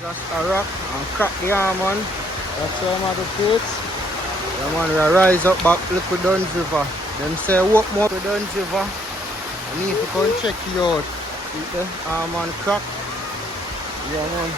Just a rock and crack the arm on. That's some of the plates. Yeah man, we rise up back look with Dunn's River. Them say walk more to Dunn's River. I need to come check you out. See the arm on crack. Yeah man.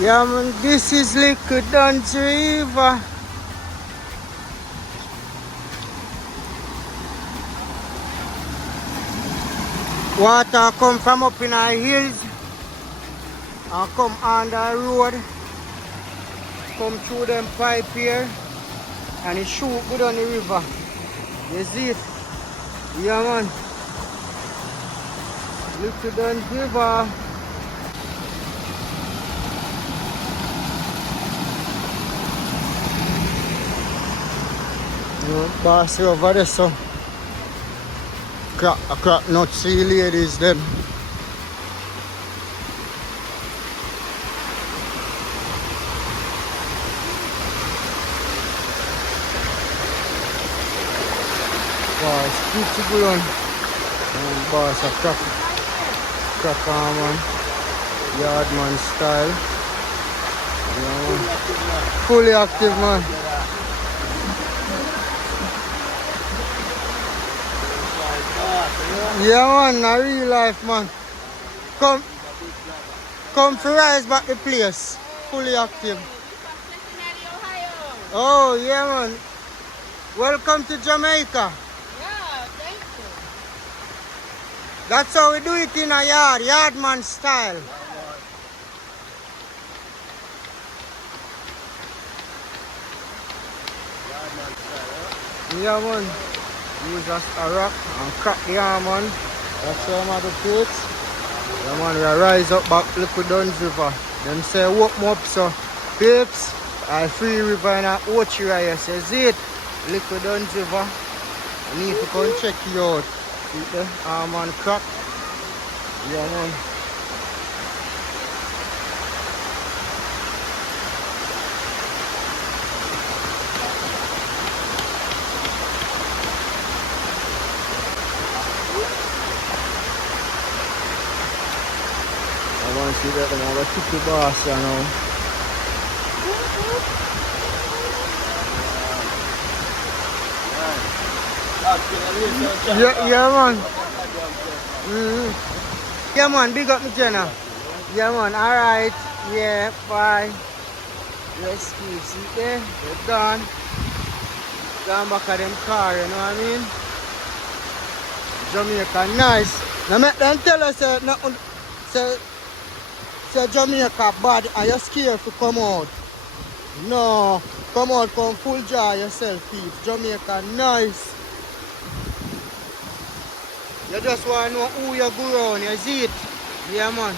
Yeah man, this is Liquid Dunn's River. Water come from up in our hills and come on the road. Come through them pipe here and it shoot good on the river. You see it? Yeah man. Liquid Dunn's River. Boss over there, so crack not see ladies them. Boss, pretty good on. Boss a crack on man. Yardman style. Yeah, man. Fully active man. Yeah man, a real life man. Come for rise back the place. Fully active. Oh yeah man. Welcome to Jamaica. Yeah, thank you. That's how we do it in a yard, yardman style. Yeah man. Use just a rock and crack the arm on. That's some of the plates. Yeah man, we rise up back look with Dunn's River. Them say walk more up so babes. I free river in a Ocho Rios. You see it? Liquid Dunn's River. I need to come check you out. See the arm on crack. Yeah man. I want to see that I'm going to kick the boss now. Yeah man. Yeah man, big up me Jenna. Yeah man, alright. Yeah, bye. Let's keep see there. They're done. Gone back at them car, you know what I mean? Jamaica nice. Now make them tell us say Jamaica bad and you're scared to come out. No, come out, come full jar yourself, peeps. Jamaica nice. You just want to know who you go around, you see it? Yeah man.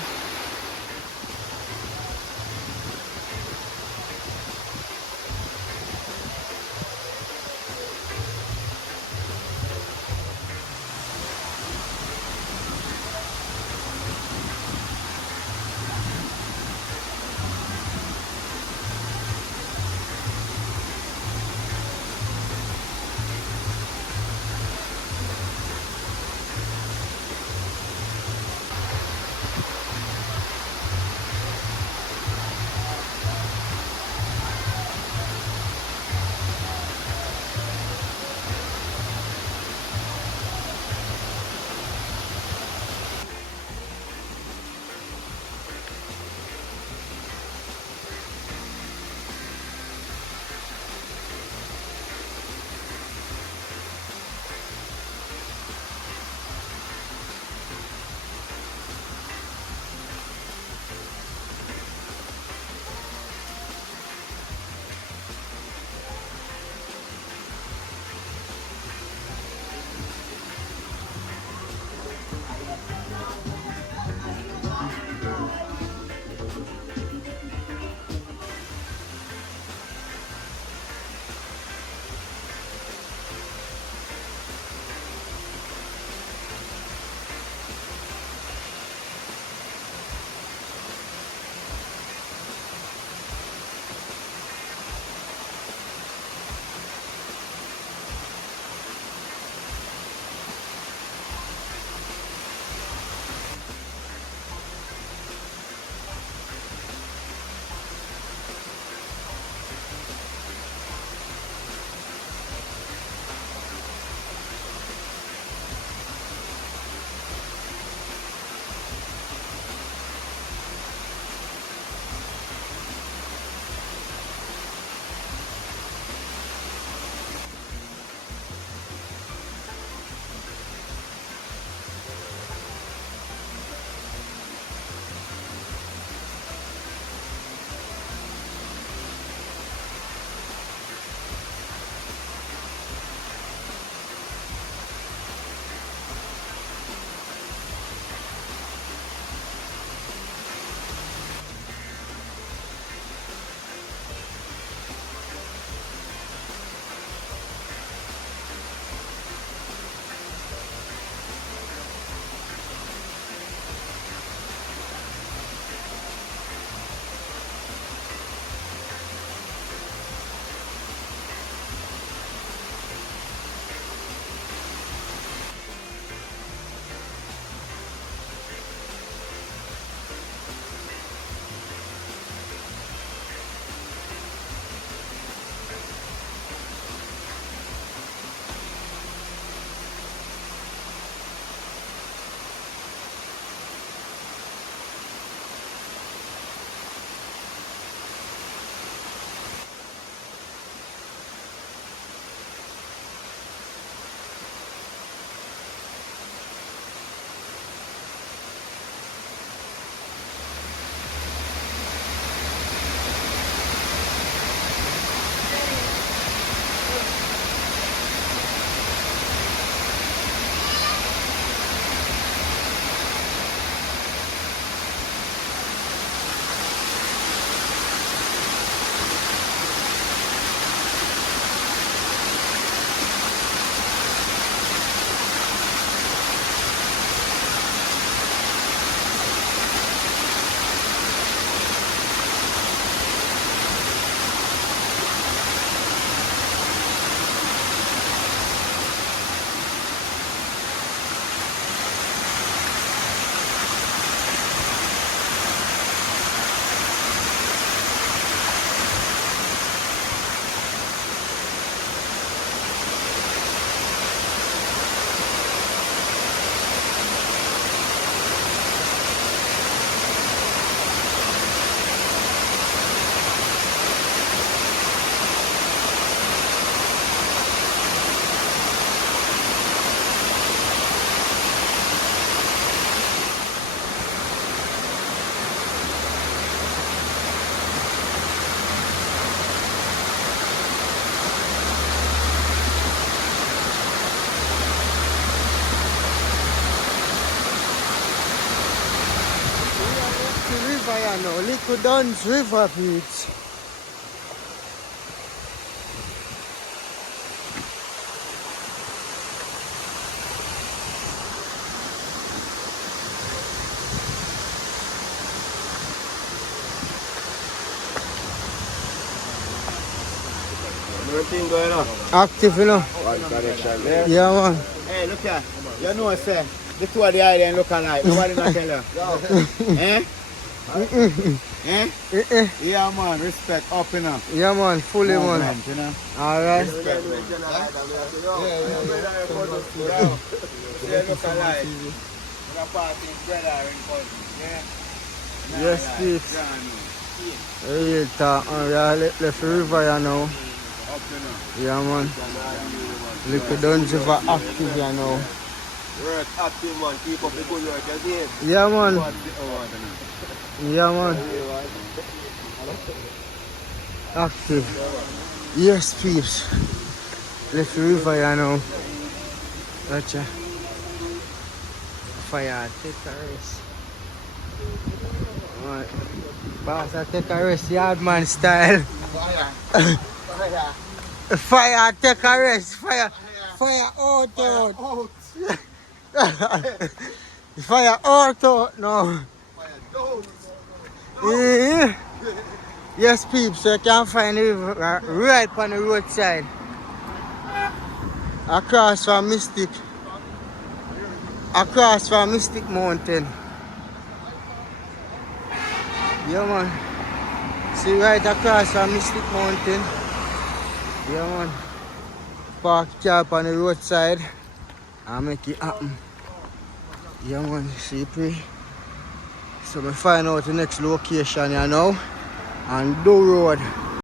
river, you know. Little Dunn's River, peeps. Everything going on? Active, you know. One connection there. Yeah, man. Hey, look here. You know, say, the two of the island look alike. Nobody not tell you. Eh? Eh? Yeah, man. Respect up, you know. Yeah, man. Fully, man. Movement, you know. Alright. Yeah. They look alike. We're partying together in cousin. Yeah? Yes, peeps. Real talk, man. We are left river, you know. Up, you know. Yeah, man. Little Dunn's River active, you know. Work active, man. Keep up the good work again. Yeah, man. Yeah, man. Active. Yes, peeps. Left river, you know. Gotcha. Fire, take a rest. Alright. Boss, I take a rest, yard man style. Fire, take a rest. Fire out. Fire out now. Yeah. Yes, peeps, so you can find the river right on the roadside. Across from Mystic. Across from Mystic Mountain. Yeah, man. See right across from Mystic Mountain. Yeah, man. Park car on the roadside and make it happen. Yeah, man. See, pray. So we find out the next location, you know. And Do Road.